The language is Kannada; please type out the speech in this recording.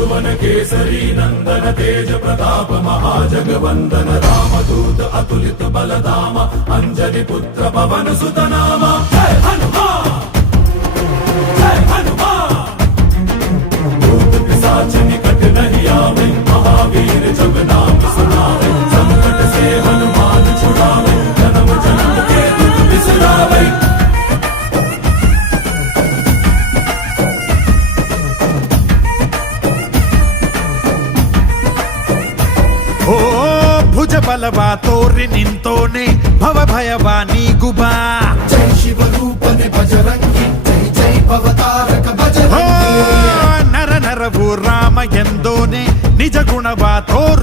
सुवन केसरी नंदन तेज प्रताप महाजगवंदन रामदूत अतुलित बलधाम अंजनी पुत्र पवन सुत नाम जय हनुमान जय हनुमान भूत पिशाच निकट नहीं आवे महावीर जब नाम सुनावे संकट से हनुमान छुड़ावे जन्म जन्म के दुख बिसरावे ಓ ಭುಜ ಬಲವ ತೋರಿ ನಿಂತೋನೆ ಭವ ಭಯವ ನೀಗುಬಾ ಜೈ ಶಿವರೂಪನೆ ಬಜರಂಗಿ ಜೈ ಜೈ ಭವತಾರಕ ಬಜರಂಗಿ ನರ ನರವು ರಾಮ ಎಂದೋನೆ ನಿಜ ಗುಣವ ತೋರು